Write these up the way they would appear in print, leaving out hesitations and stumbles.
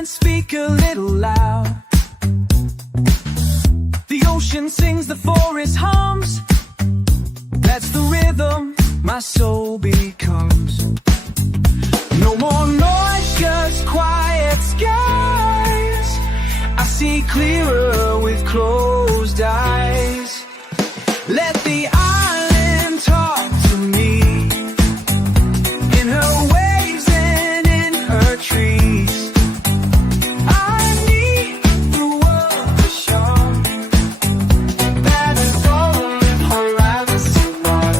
silence, speak a little loud. The ocean sings, the forest hums. That's the rhythm my soul becomes. No more noise, just quiet skies. I see clearer with closed eyes. Let the island talk to me, in her waves and in her trees. I need the world to show that it's only horizon bar.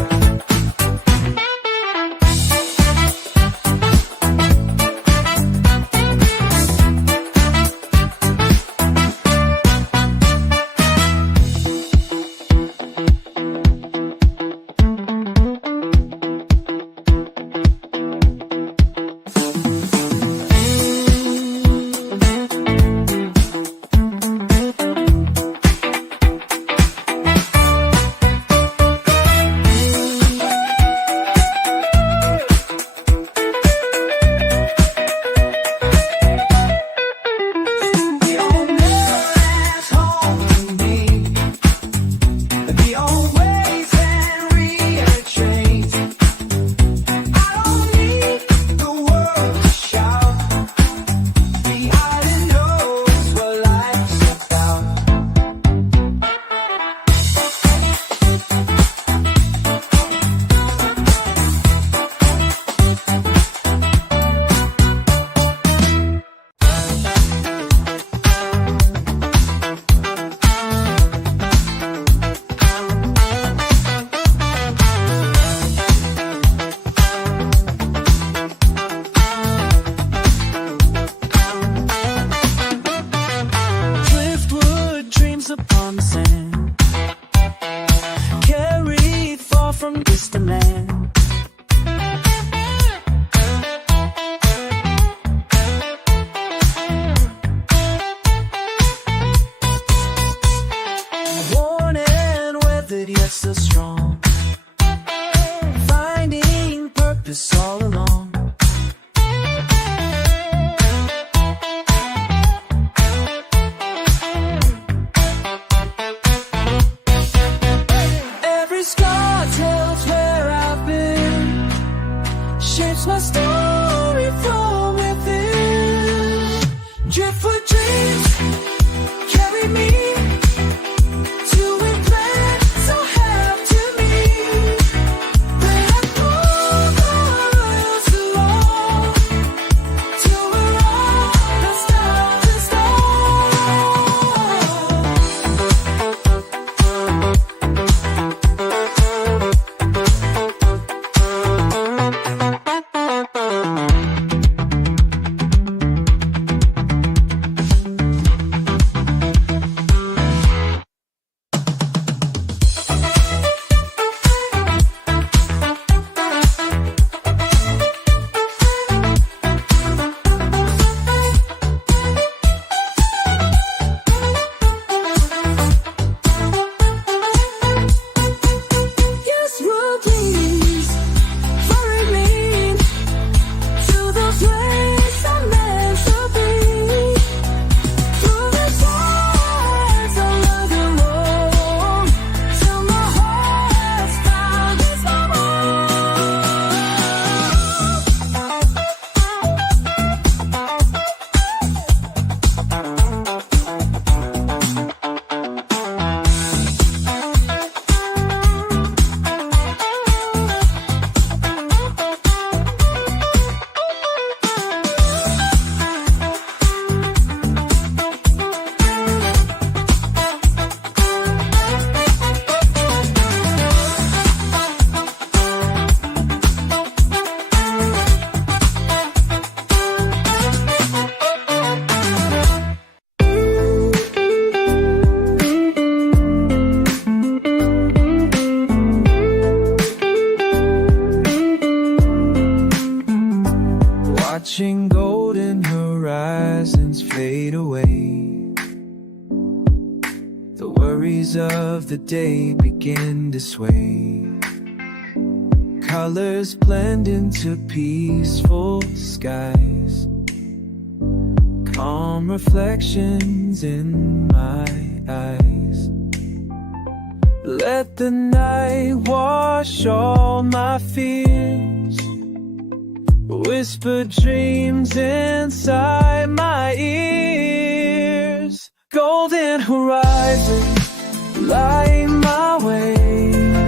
Upon the sand, carried far from distant land. Worn and weathered, yet still strong, finding purpose all along. Shapes my story from within. Driftwood dreams carry me to a place so have to me. When I pull the rails along, till we're all the stars and watching golden horizons fade away. The worries of the day begin to sway. Colors blend into peaceful skies. Calm from reflections in my eyes. Let the night wash all my fears, whisper dreams inside my ears. Golden horizon, light my way,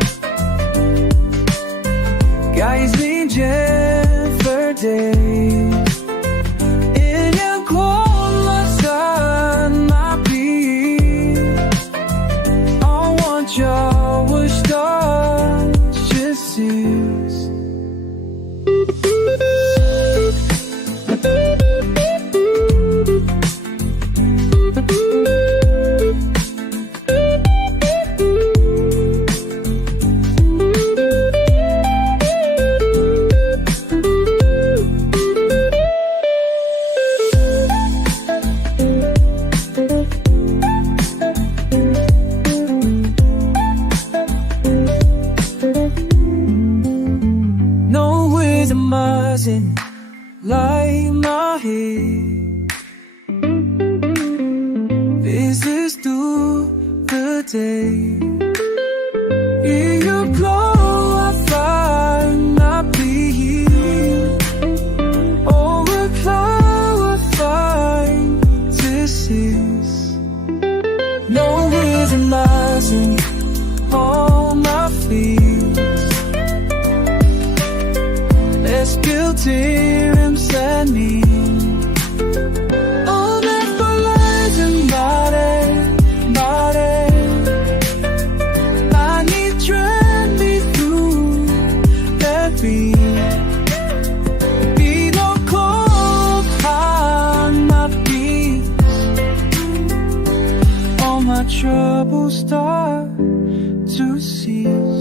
guides me just for days. In your glow, sun, my peace. I want your wish to cease. Light my head, this is through the day. In your glow I find my peace, overflow I find to cease. No reason rising all my fears, less guilty and me. All that lies in body. I need drag me through that beat. Be no cold on my feet. All my troubles start to cease.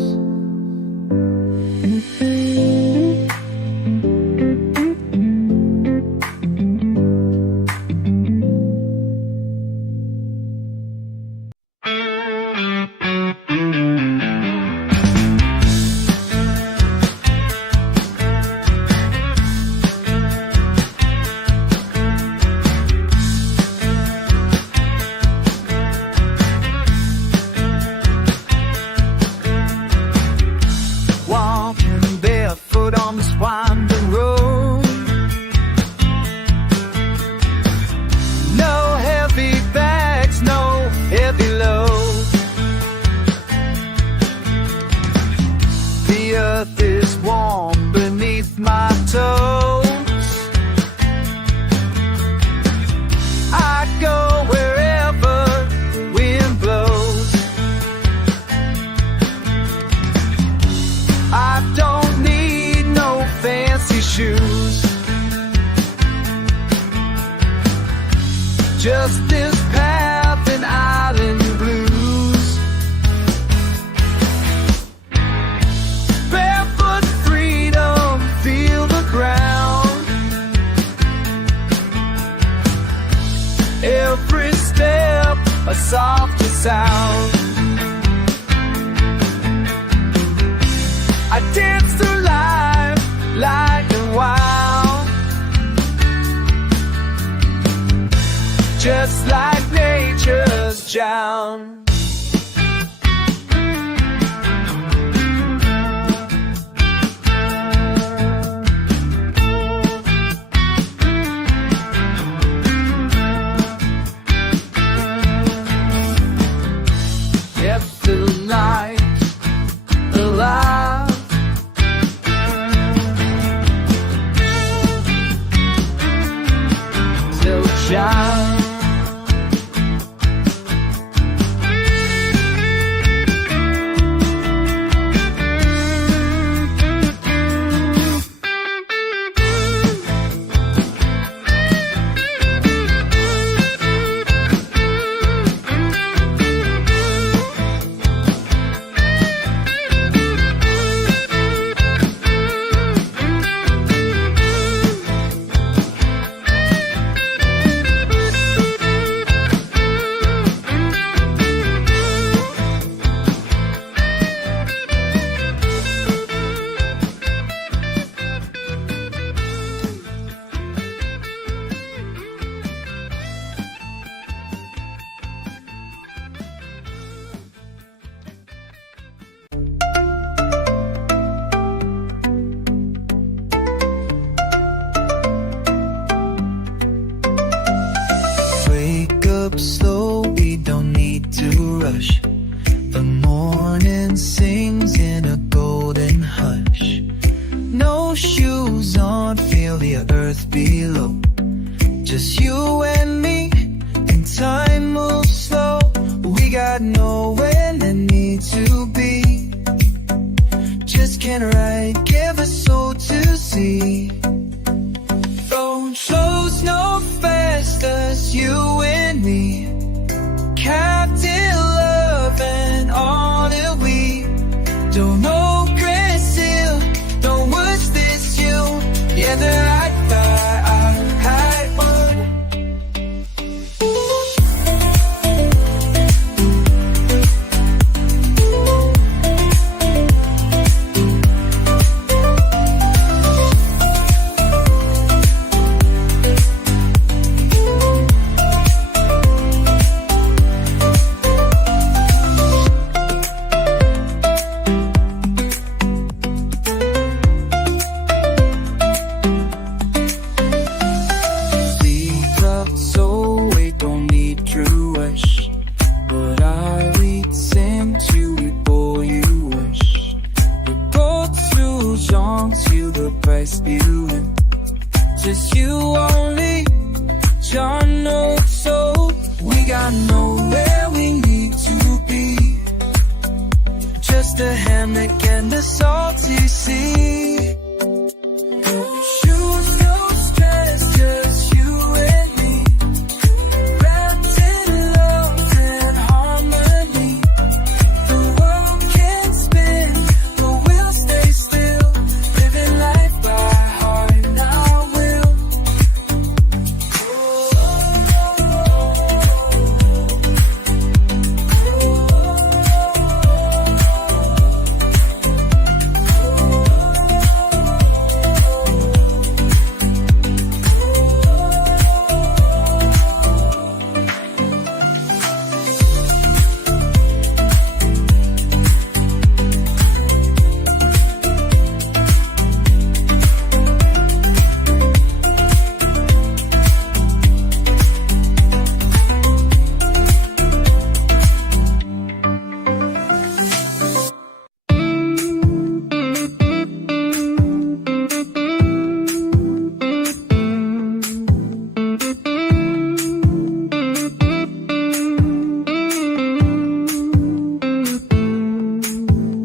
Just this path and island blues. Barefoot freedom, feel the ground. Every step a softer sound. I dance through life like a wild, just like nature's drown. Kept the night alive. Still shine. up slow, we don't need to rush. The morning sings in a golden hush. No shoes on, feel the earth below. Just you and me, and time moves slow. We got nowhere that need to be. Just can't write, give a soul to see. Don't close no faster, you and me. Captain love and all that we don't know, Brazil, don't watch this you. Yeah, the high one. Just you only, John knows so. We got nowhere we need to be. Just a hammock and a salty sea. Choose no stress, just you and me. Wrapped in love and harmony. The world can spin, but we'll stay still. Living life by heart now.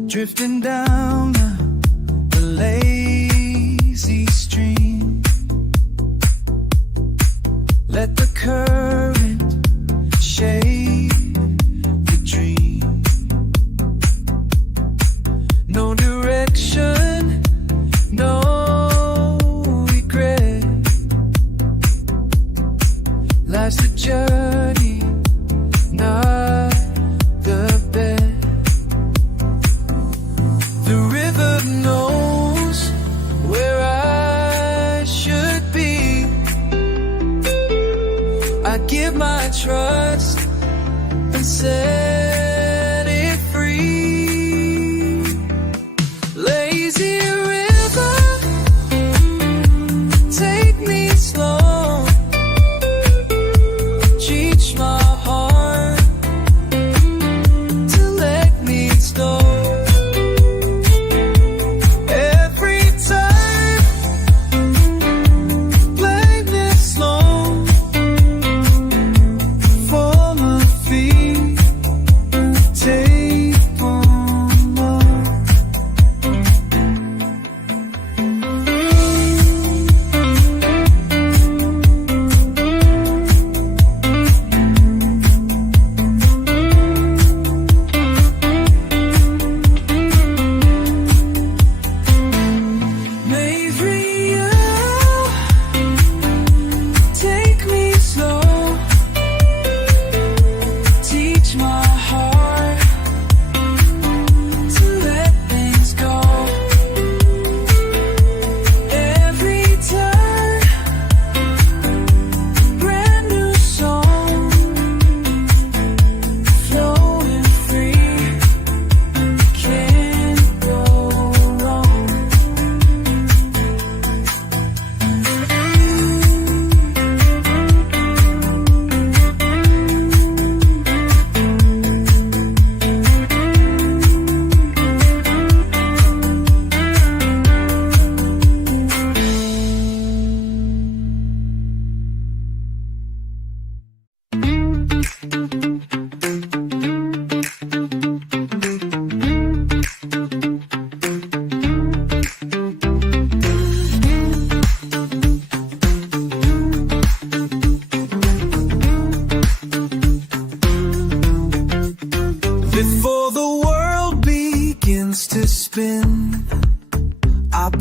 Drifting down the lazy stream. Let the current shape the dream. No direction, no regret. Life's a journey, not the best. The river knows where I should be. I give my trust and set it free. Lazy river, take me slow. Teach my heart to let me slow.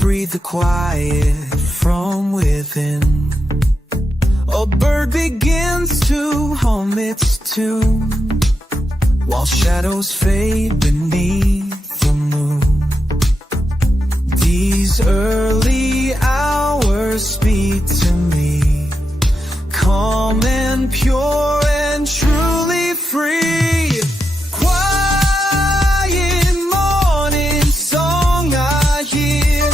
breathe the quiet from within. A bird begins to hum its tune, while shadows fade beneath the moon. These early hours speak to me, calm and pure and truly free. Quiet morning song I hear,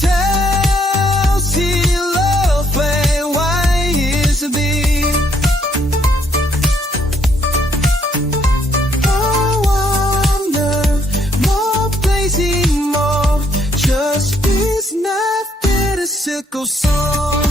tells he love and why is thee. Oh, wonder, more blazing, more just is nothing a sickle song.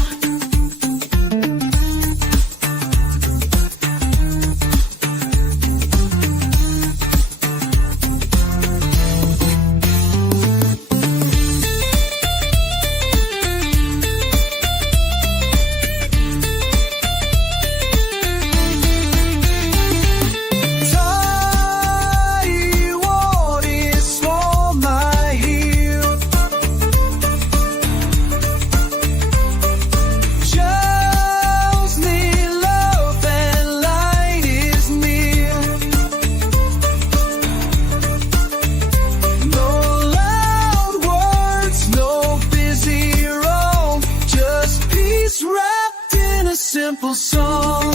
Simple song.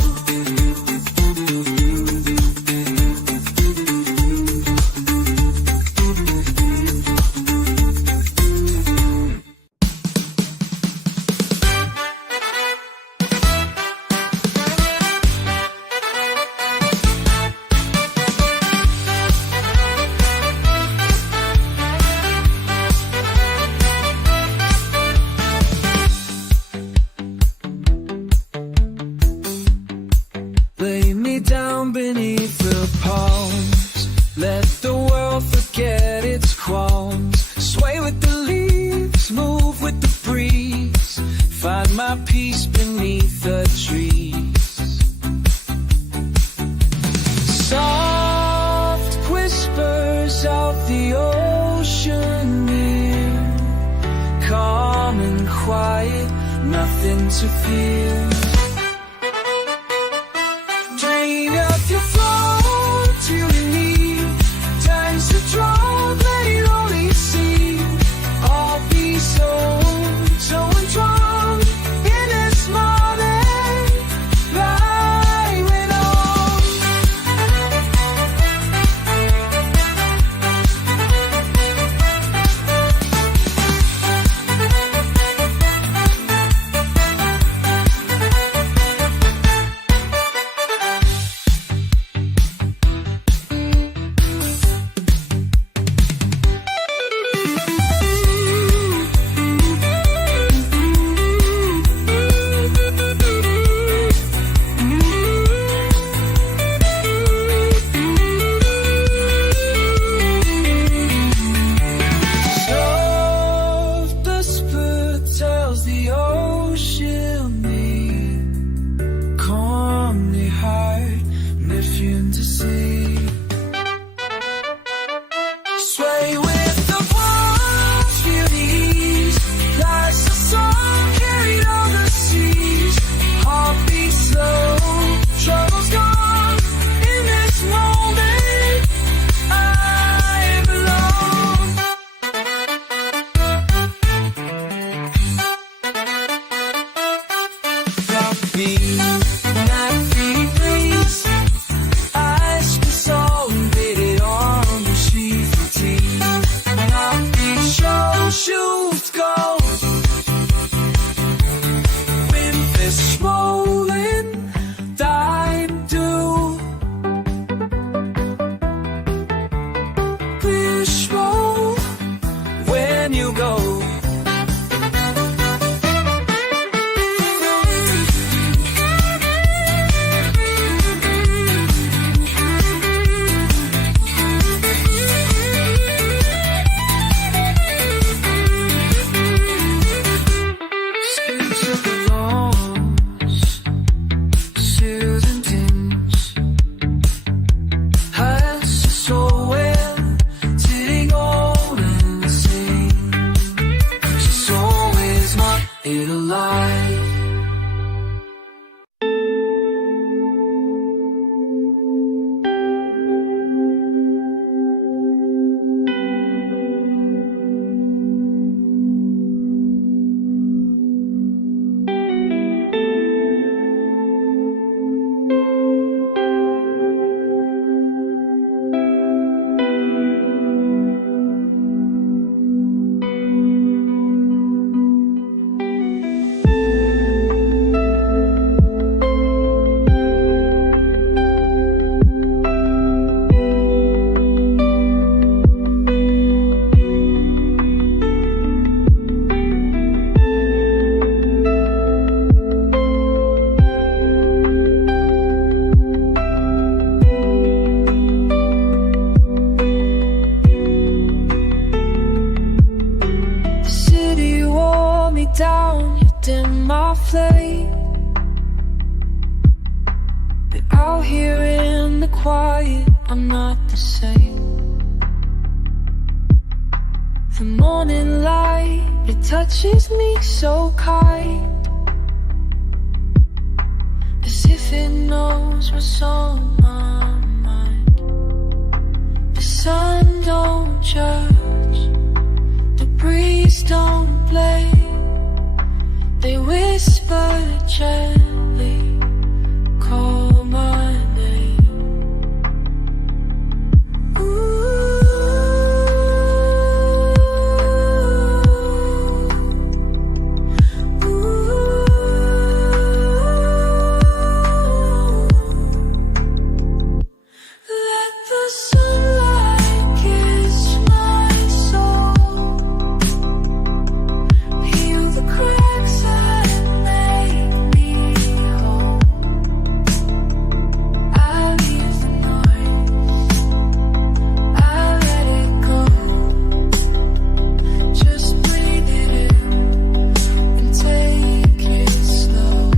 Lay me down beneath the palms, let the world forget its qualms. Sway with the leaves, move with the breeze, find my peace beneath the trees. Soft whispers of the ocean near, calm and quiet, nothing to fear. Dream of your flow to your knee, times to draw, let it only see. I'll be so entwined in this moment, light went on. it alive. Down, you dim my flame. But out here in the quiet, I'm not the same. The morning light, it touches me so kind, as if it knows what's on my mind. The sun don't judge, the breeze don't blame. They whisper gently, call my name. Ooh, ooh. Let the sunlight kiss my soul, heal the cracks and make me whole. I leave the noise, I let it go. Just breathe it in and take it slow.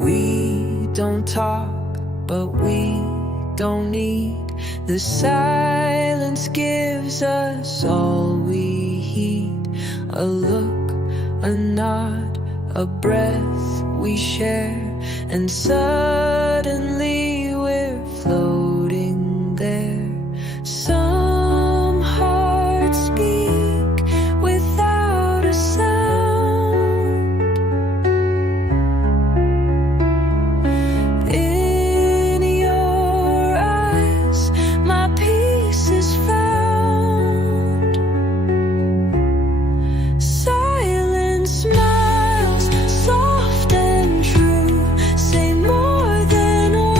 We don't talk, but we don't need. The silence gives us all we heed. A look, a nod, a breath we share, and suddenly we're floating there. Some hearts speak without a sound. In your eyes, my peace is found. Silent smiles, soft and true, say more than words.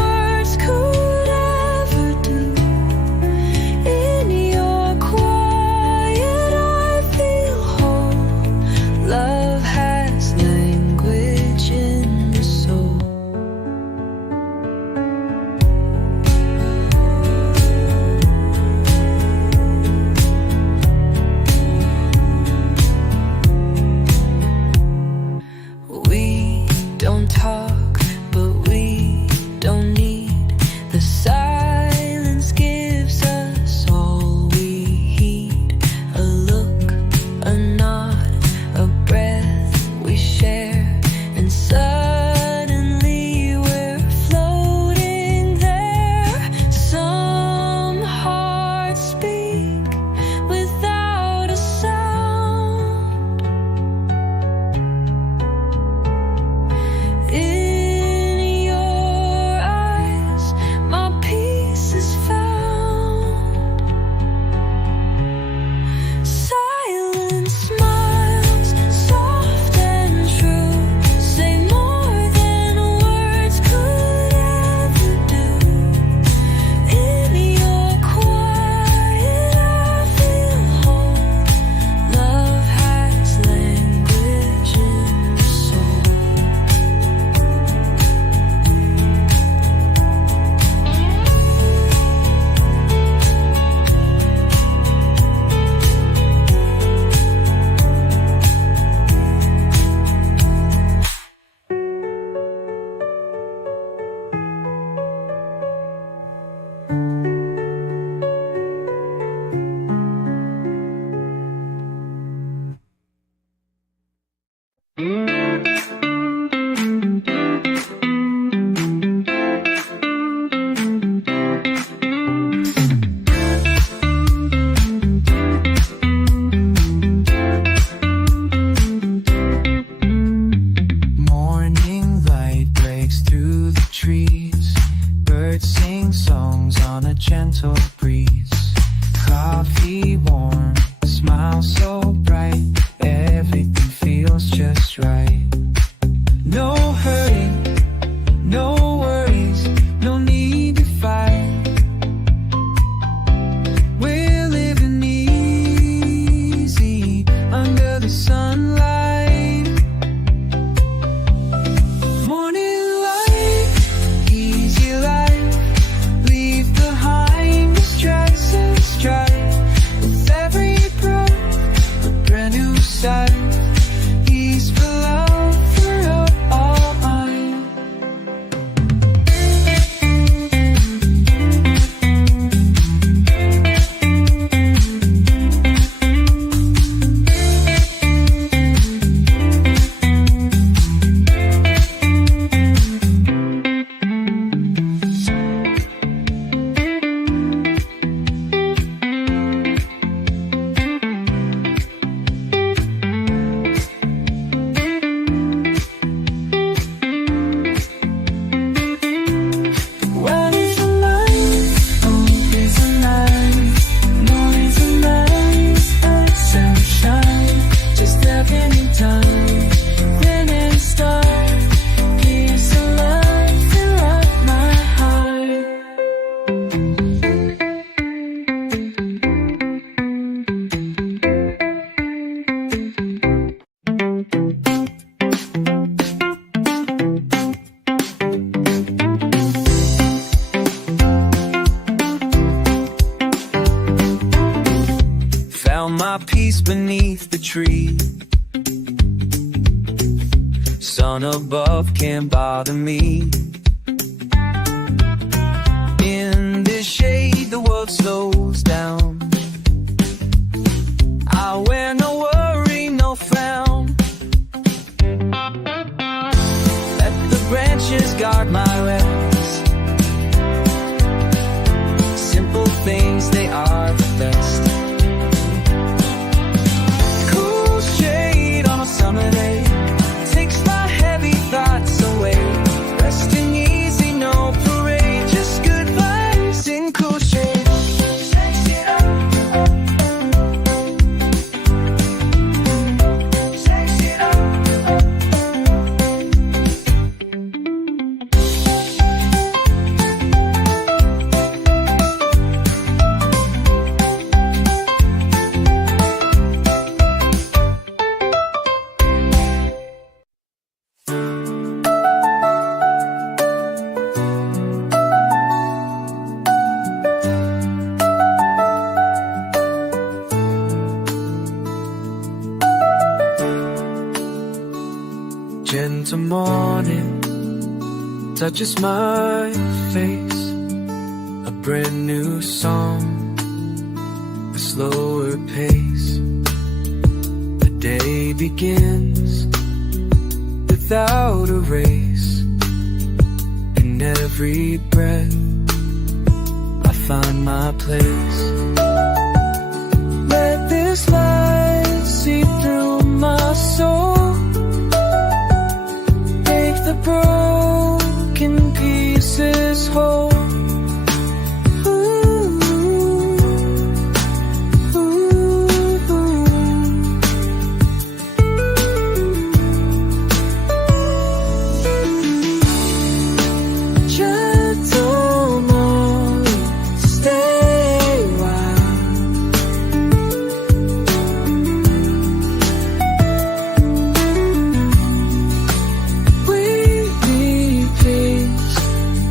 Birds sing songs on a gentle breeze. Coffee warm, smile so bright. Everything feels just right. No hurry, no worries, no need to fight. We're living easy under the sunlight. Morning light, easy life. Leave behind the stress and strife. With every breath, a brand new sight. Peaceful love for all mine. When it's a night, oh, it's a night. Morning's a night, and sunshine. Just stepping in time, then and start. Peace and love throughout my heart. Found my peace beneath the tree. Sun above can't bother me. In this shade the world slows down. I wear no worry, no frown. Let the branches guard my rest. Simple things, they are the best. Cool shade on a summer day takes my heavy thoughts away. Resting easy, no parade, just good vibes in cool shade. Shakes it up. Shakes it up. Gentle morning touches my face. A brand new song, a slower pace. The day begins without a race. In every breath I find my place. Let this light see through my soul. The broken pieces whole. Gentle moment, stay a while.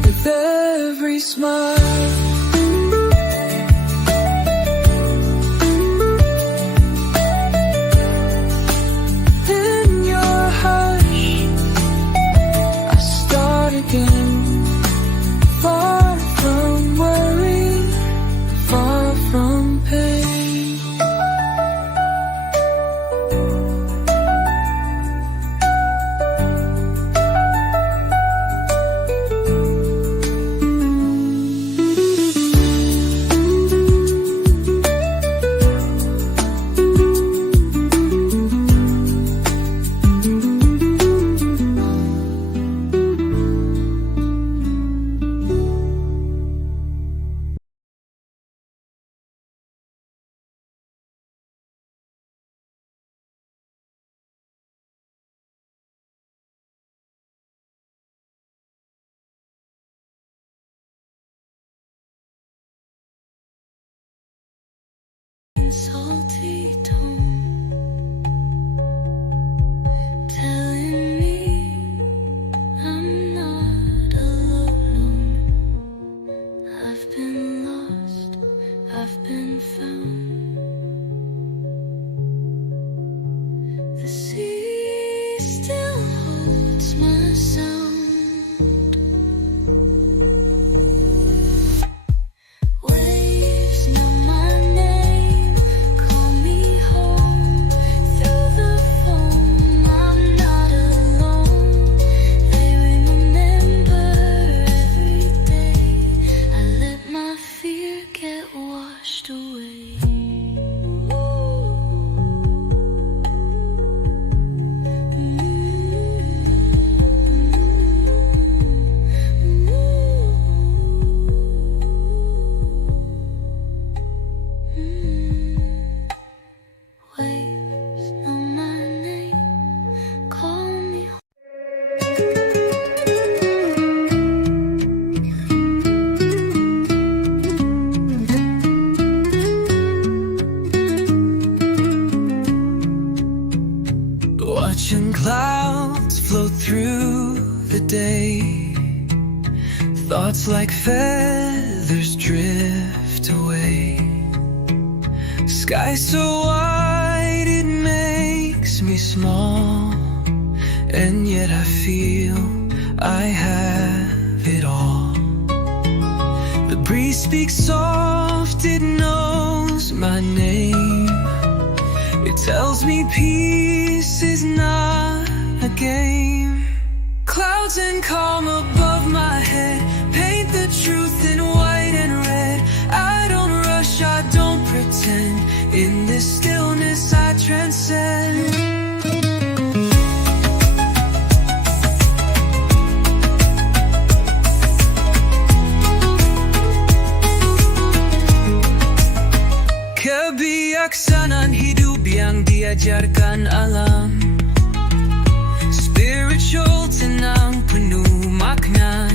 With every smile. In your hush I start again. Far from worry, far from pain. in salty tone, telling me I'm not alone. I've been lost, I've been found. The sea still holds my sound. Waves know my name, call me home through the phone. I'm not alone. They remember every day. I let my fear get washed away. Waves know my name, call me home. Watching clouds float through the day, thoughts like feathers drift away. Sky so wide it makes me small, and yet I feel I have it all. The breeze speaks soft, it knows my name. It tells me peace is not a game. Clouds and calm above my head paint the truth in white and red. I don't rush, I don't pretend. In this stillness I transcend. Kebijaksanaan hidup yang diajarkan alam, spiritual tenang penuh makna.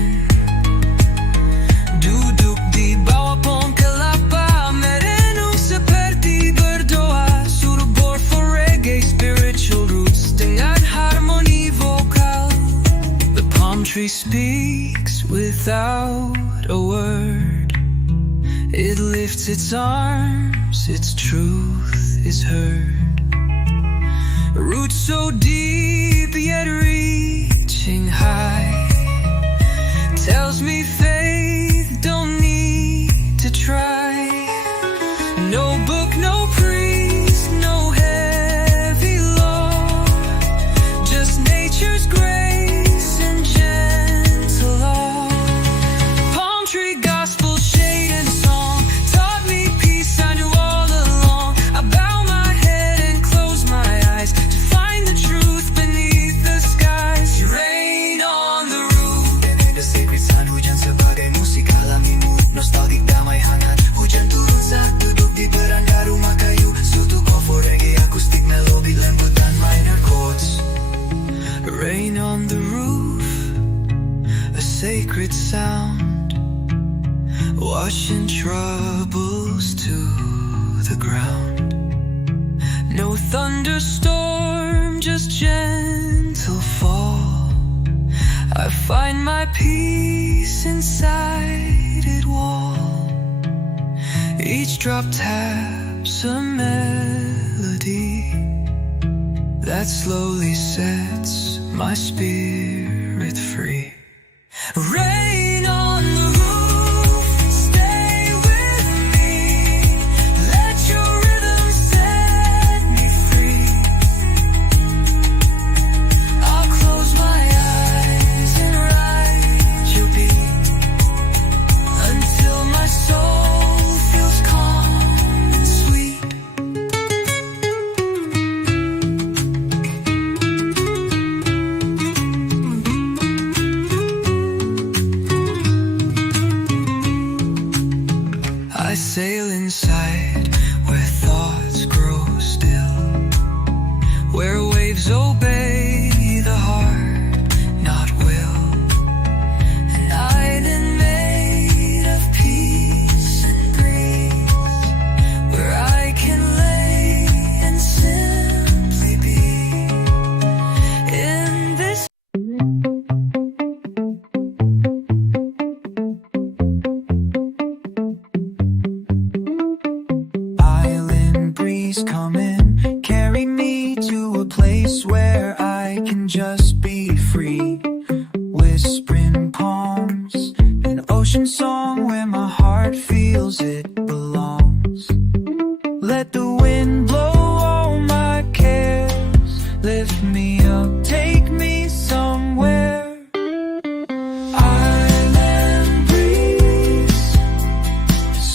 Duduk di bawah pohon kelapa, merenung seperti berdoa. Suruh bor for reggae, spiritual roots dengan harmoni vokal. The palm tree speaks without a word. It lifts its arms, its truth is heard. Roots so deep yet reaching high, tells me faith don't need to try. No book, no priest, no heavy law, just nature's grace and gentle awe. Palm tree gospel, shade and song taught me peace I knew all along. I bow my head and close my eyes to find the truth beneath the skies. You rain on the roof, the sacred sun. Hujan sebagai musik alami mood, nostalgic damai hangat. Hujan turun saat duduk di beranda rumah kayu. Suatu for reggae, acoustic melodic, lembut dan minor chords. Rain on the roof, a sacred sound, washing troubles to the ground. No thunderstorm, just gentle fall. I find my peace inside it wall. Each drop taps a melody that slowly sets my spirit free. Rain on the roof, stay with me. Let your rhythm set me free. I'll close my eyes and ride your beat until my soul feels calm and sweet. I sail inside where thoughts grow still, where waves obey the heart, not will. An island made of peace and breeze, where I can ocean song where my heart feels it belongs. Let the wind blow all my cares, lift me up, take me somewhere. Island breeze,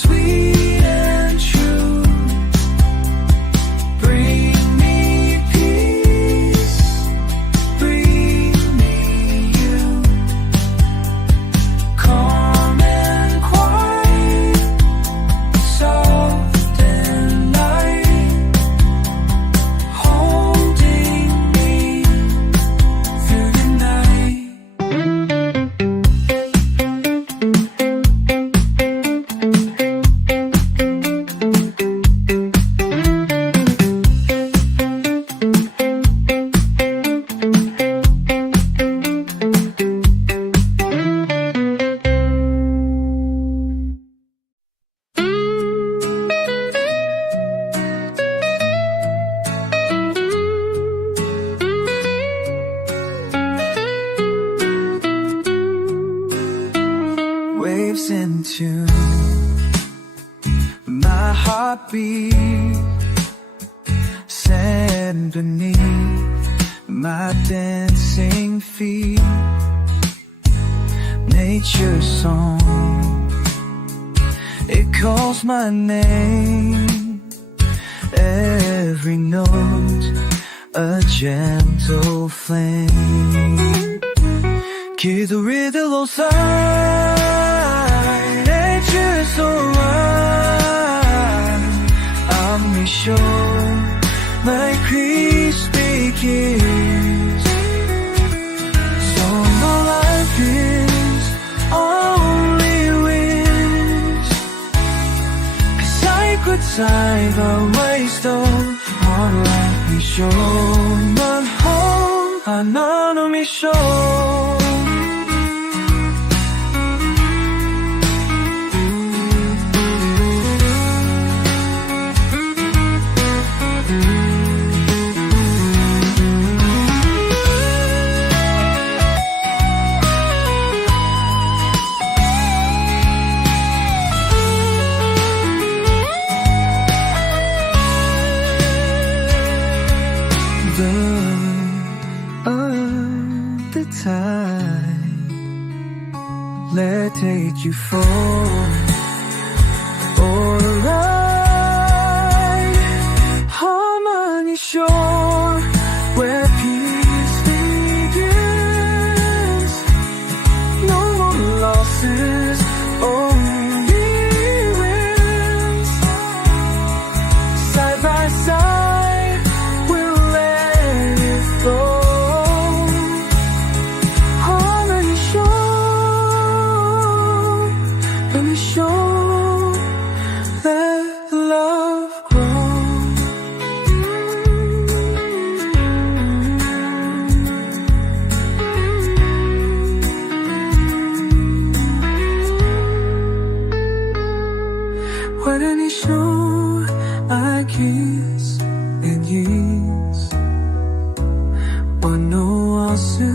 sweet and true, bring me peace, bring me you. Calm and quiet, soft and light, holding me through the night. Waves in tune, my heartbeat, sand beneath my dancing feet. Nature's song, it calls my name. Every note, a gentle flame. Que the riddle will sigh, nature's so right. I'm sure my peace begins. So no life is only wins. 'Cause I could sigh the waste of our life. Me sure, not home, I know me sure. The tide, let take you for or a ride. Harmony shore, where peace begins. No more losses, only wins. Side by side, we'll let it flow. When any show I kiss and yes, or no also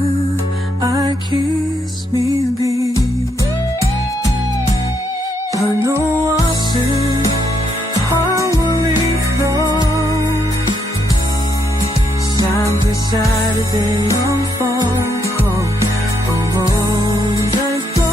I kiss me be. I know also harmony flow. Sound beside the day unfold. Oh, that go.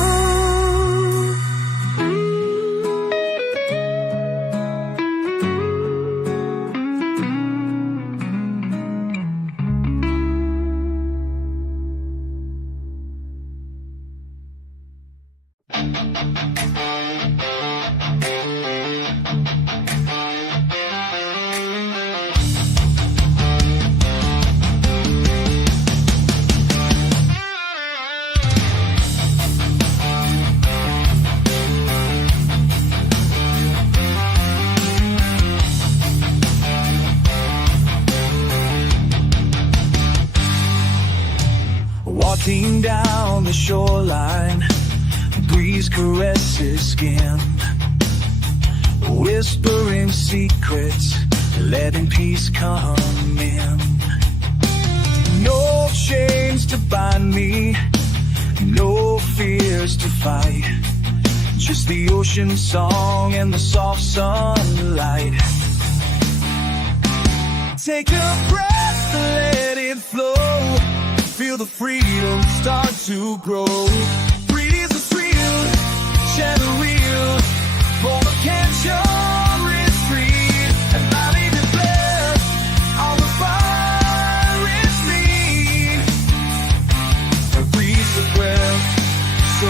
Walking down the shoreline, breeze caresses skin, whispering secrets, letting peace come in. No chains to bind me, no fears to fight. It's the ocean song and the soft sunlight. Take a breath, let it flow. Feel the freedom start to grow. Breathe the thrill, share the wheel. For the catch your wrist free. And body declare all the fire it's me. Breathe the breath, so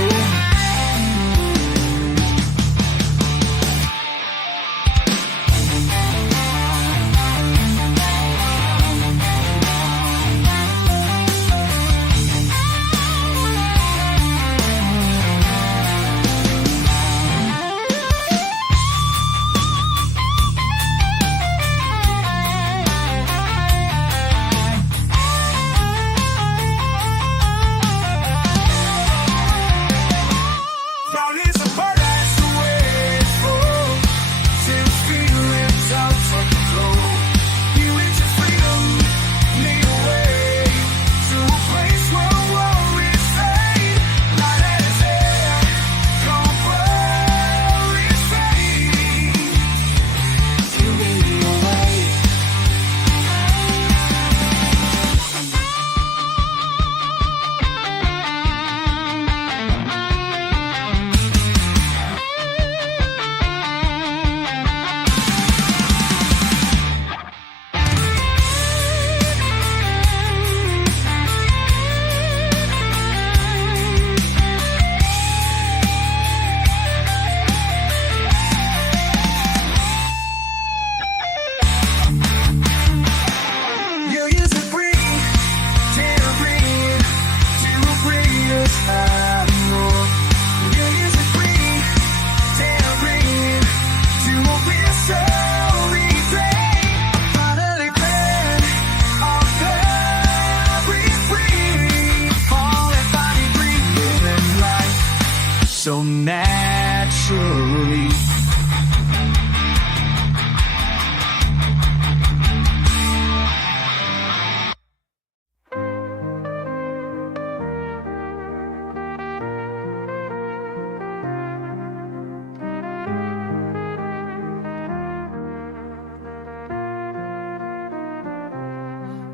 so naturally.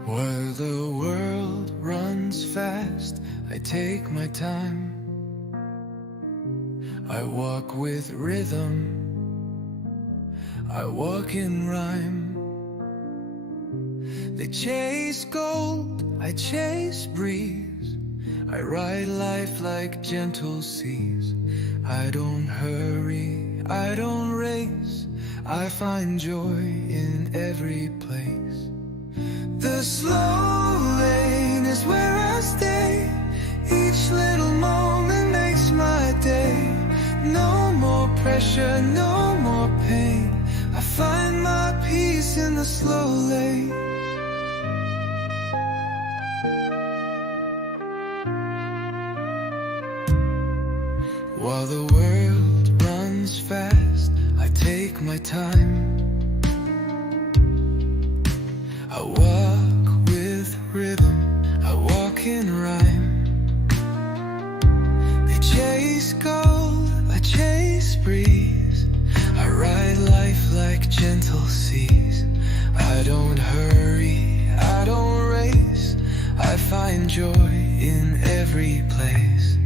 While the world runs fast, I take my time. I walk with rhythm, I walk in rhyme. They chase gold, I chase breeze. I ride life like gentle seas. I don't hurry, I don't race. I find joy in every place. The slow lane is where I stay. Each little moment makes my day. No more pressure, no more pain. I find my peace in the slow lane. While the world runs fast, I take my time. I walk with rhythm, I walk in rhyme. They chase gold, I chase breeze. I ride life like gentle seas. I don't hurry, I don't race. I find joy in every place.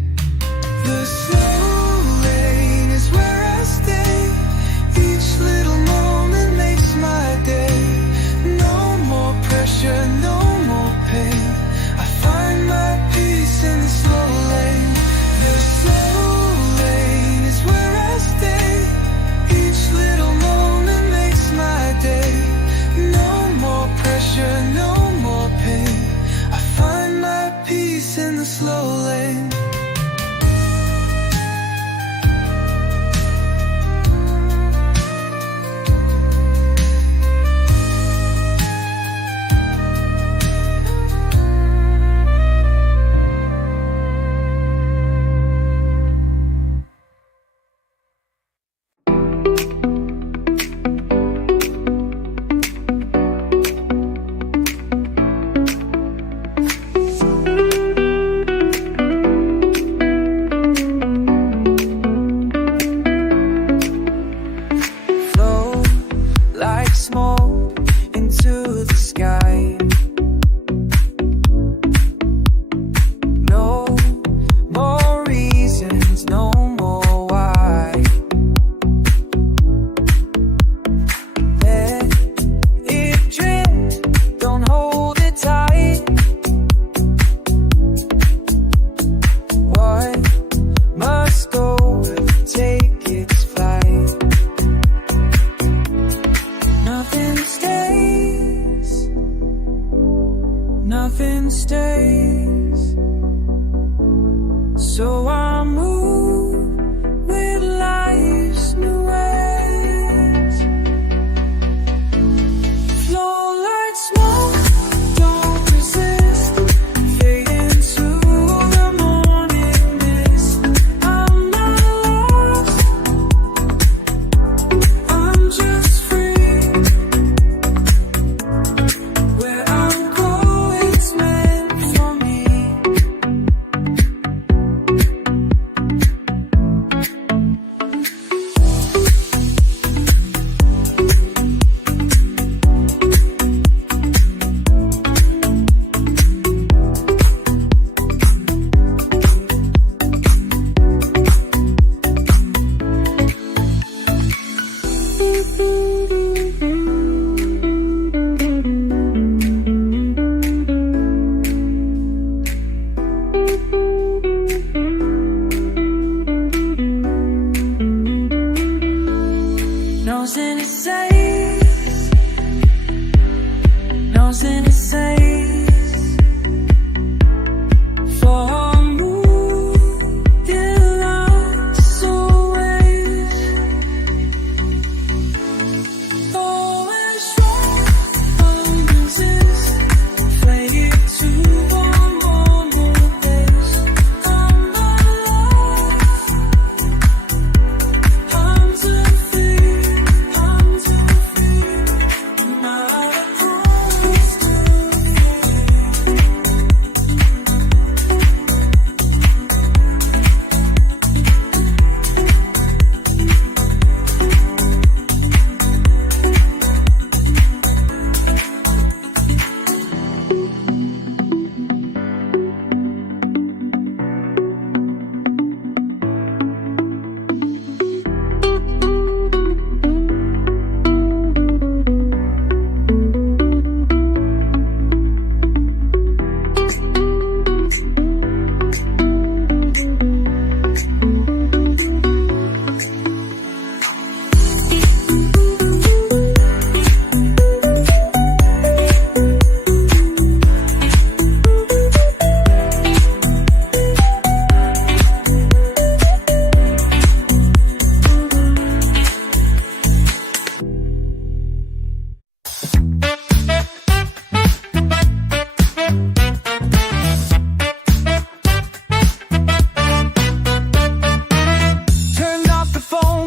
The slow lane is where I stay. Each little moment makes my day. No more pressure, no more pain. I find my peace in the slow lane. The slow lane is where I stay. Each little moment makes my day. No more pressure, no more pain. I find my peace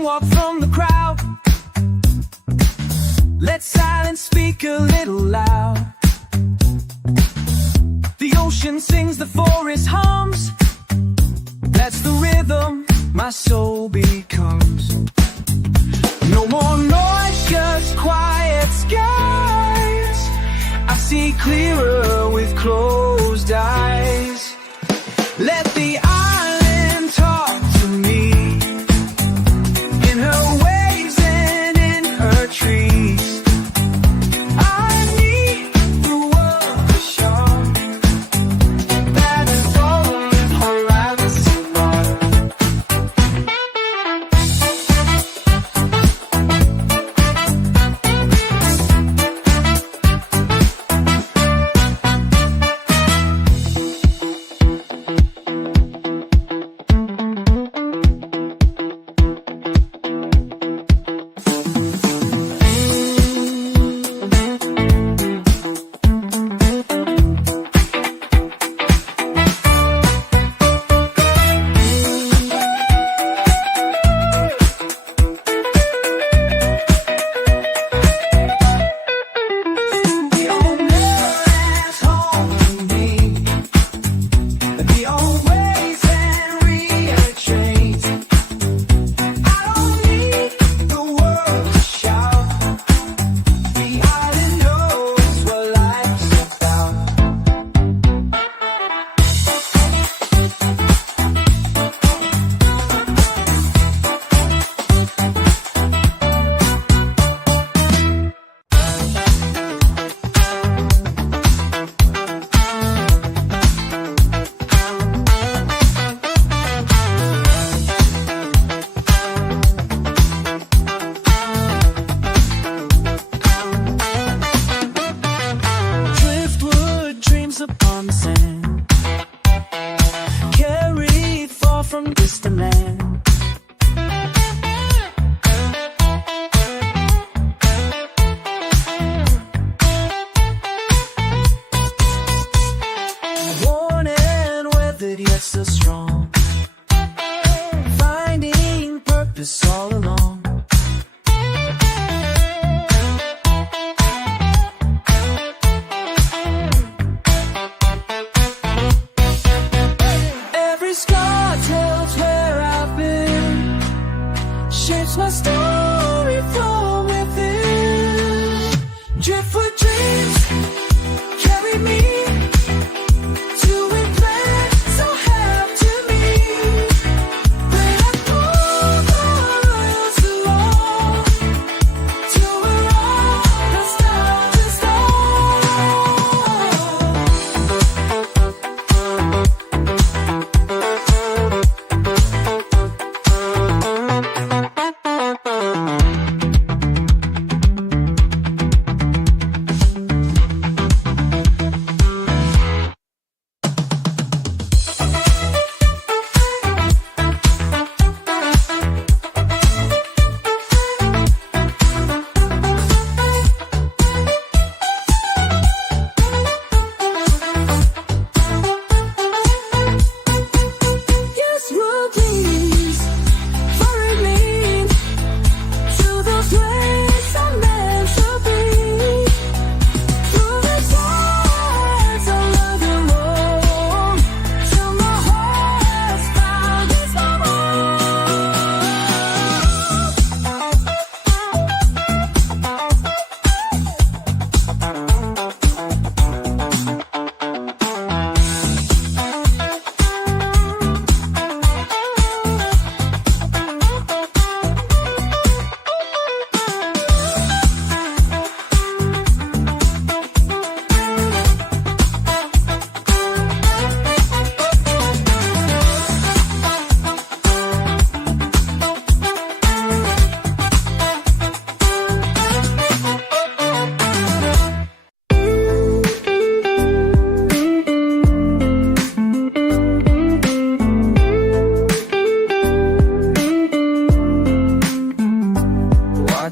walk from the crowd. Let silence speak a little loud. The ocean sings, the forest hums. That's the rhythm my soul becomes. No more noise, just quiet skies. I see clearer with closed eyes. Let the island talk to me, in her waves and in her trees. I need the world to show that it's all in horizons apart. Upon the sand, carried far from distant land. Worn and weathered, yet so strong, finding purpose all along. Shapes my story from within. Driftwood dreams carry me to a place so half to me. When I pull the miles along to a rock that's start to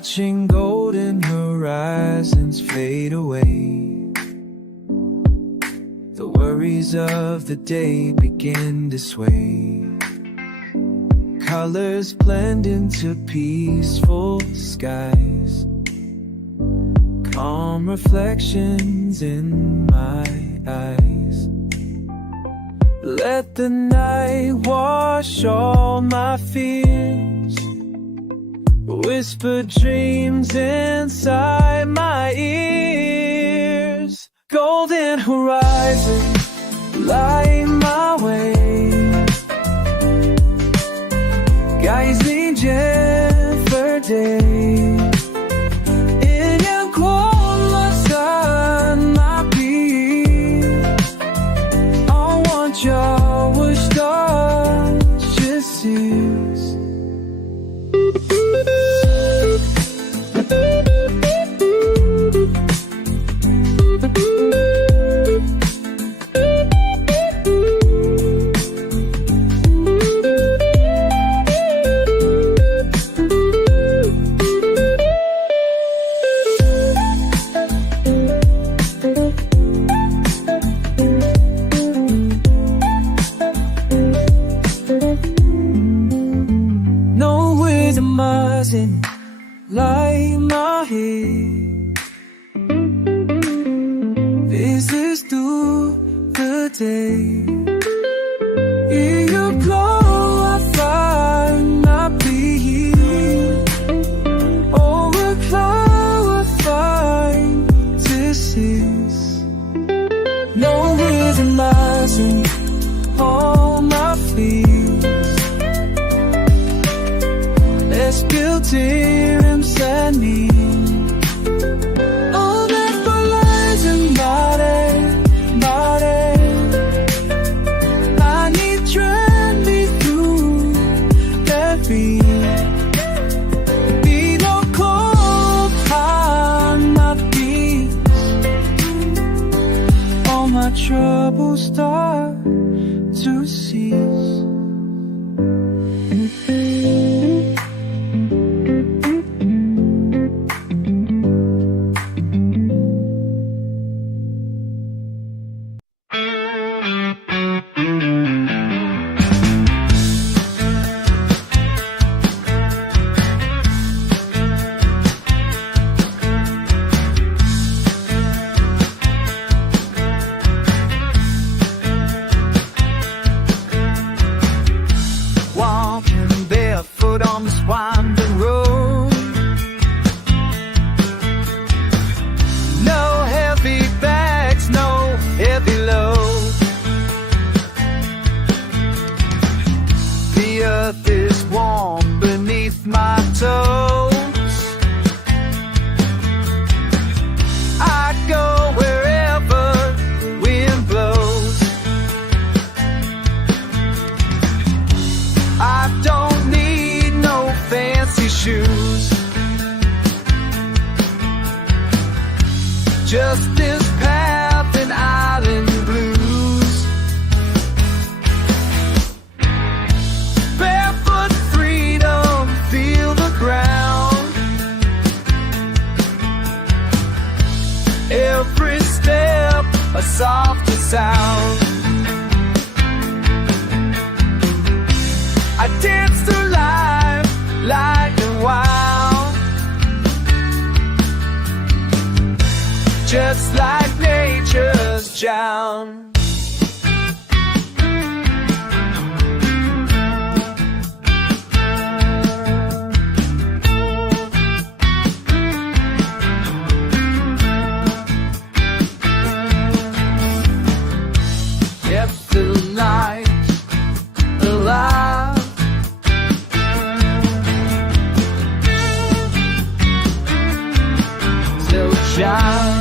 watching golden horizons fade away. The worries of the day begin to sway. colors blend into peaceful skies. Calm reflections in my eyes. Let the night wash all my fears. Whisper dreams inside my ears. Golden horizon, light my way. Gazing every day. In your cold sun, my peace. I want your wish to cease. Light my head. This is through the day. In your glow I find my peace. Overflow I find to cease. No reason rising on my feet. Let's build dreams and me. All that follows in body. I need trend me through every be no cold on my feet. All my troubles start to cease. Just this path and island blues. Barefoot freedom, feel the ground. Every step a softer sound. I dance through life like a wild. Just like nature's child. Kept the night alive. Still shine.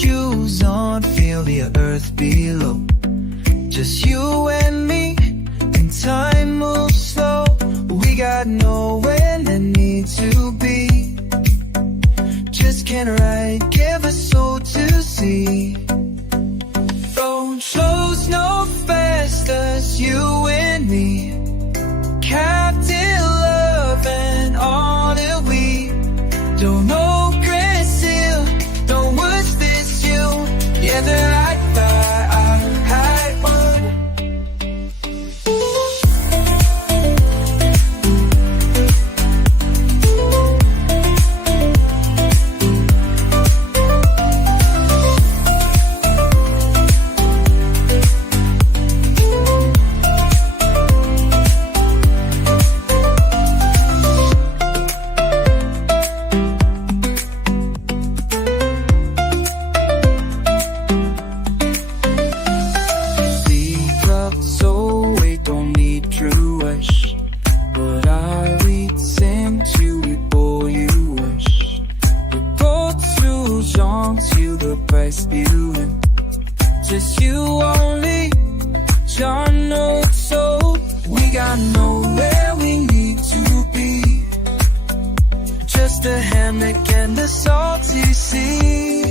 shoes on, feel the earth below. Just you and me, and time moves slow. We got nowhere that need to be. Just can't write, give a soul to see. Don't slows no faster, you and me. Captain love and all that we don't know, Brazil, don't wish this you. Yeah, the right by our high one. Just you only, John knows so. We got nowhere we need to be. Just a hammock and a salty sea.